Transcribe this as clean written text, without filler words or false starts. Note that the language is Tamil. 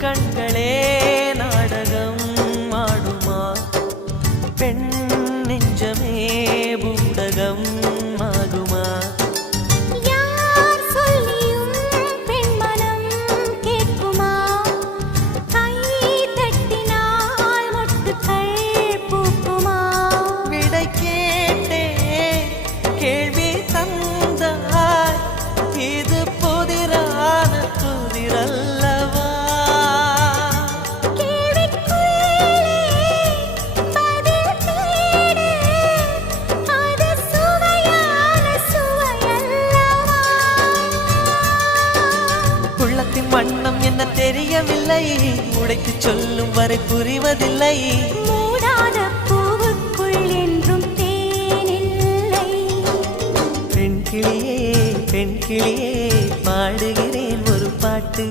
கண்களே நாடகம் ஆடுமா பெண் நெஞ்சமே பூடகம் ஆகுமா யார் சொல்லியும் பெண் மனம் கேட்குமா கை தட்டினால் மொட்டுக்கள் பூக்குமா விடை கேட்டே கேள்வி தந்தாய் இது புதிரான புதிரல்லவா உள்ளத்தின் வண்ணம் என்ன தெரியவில்லை உடைத்து சொல்லும் வரை புரிவதில்லை மூடாத பூவுக்குள் என்றும் தேனில்லை பெண் கிளியே பாடுகிறேன் ஒரு பாட்டு